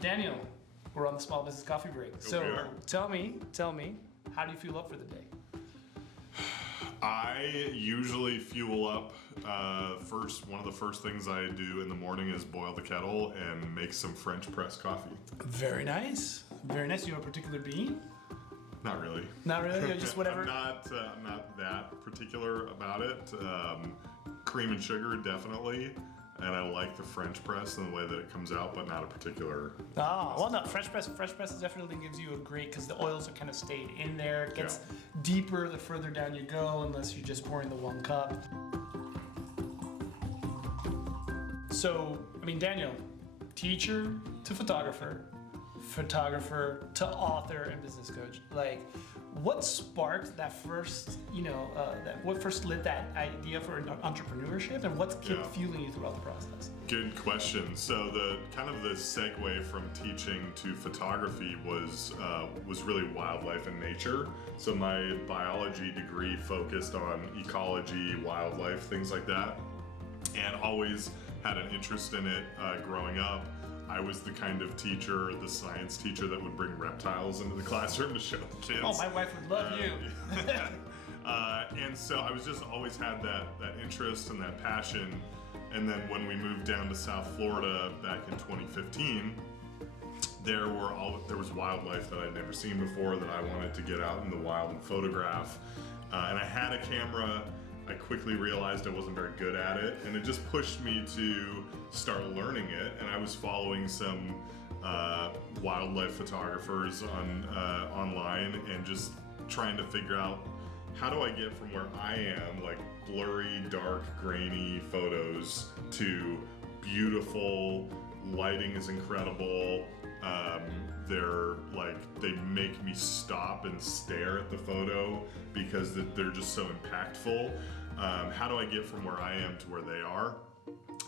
Daniel, we're on the Small Business Coffee Break. So tell me, how do you fuel up for the day? I usually fuel up one of the first things I do in the morning is boil the kettle and make some French press coffee. Very nice. Very nice. You have a particular bean? Not really. Not really? Just whatever? I'm not that particular about it. Cream and sugar, definitely. And I like the French press and the way that it comes out, but not a particular. Oh, well, no, French press definitely gives you a great, because the oils are kind of stayed in there. It gets deeper the further down you go, unless you're just pouring the 1 cup. So, I mean, Daniel, teacher to photographer to author and business coach. Like, what sparked that first, what first lit that idea for entrepreneurship, and what's kept fueling you throughout the process? Good question. So the segue from teaching to photography was really wildlife and nature. So my biology degree focused on ecology, wildlife, things like that, and always had an interest in it growing up. I was the kind of teacher, the science teacher, that would bring reptiles into the classroom to show the kids. Oh, my wife would love you. And so I was just always had that interest and that passion. And then when we moved down to South Florida back in 2015, there was wildlife that I'd never seen before that I wanted to get out in the wild and photograph. And I had a camera. I quickly realized I wasn't very good at it, and it just pushed me to start learning it. And I was following some wildlife photographers online and just trying to figure out, how do I get from where I am, like blurry, dark, grainy photos, to beautiful, lighting is incredible. They make me stop and stare at the photo because they're just so impactful. How do I get from where I am to where they are?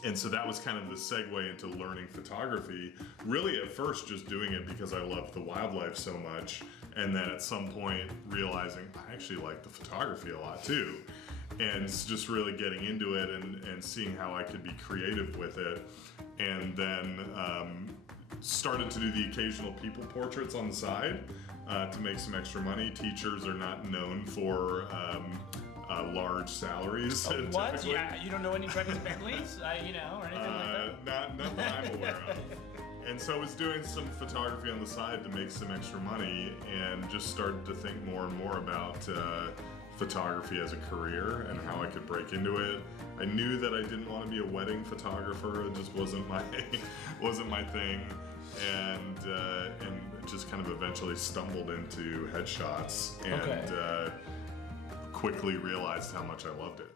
And so that was kind of the segue into learning photography. Really at first just doing it because I loved the wildlife so much, and then at some point realizing I actually like the photography a lot too. And just really getting into it and seeing how I could be creative with it. And then started to do the occasional people portraits on the side to make some extra money. Teachers are not known for large salaries. What? Typically. Yeah, you don't know any private families, or anything like that? Not that I'm aware of. And so I was doing some photography on the side to make some extra money, and just started to think more and more about photography as a career and how I could break into it. I knew that I didn't want to be a wedding photographer. It just wasn't my thing, and just kind of eventually stumbled into headshots and quickly realized how much I loved it.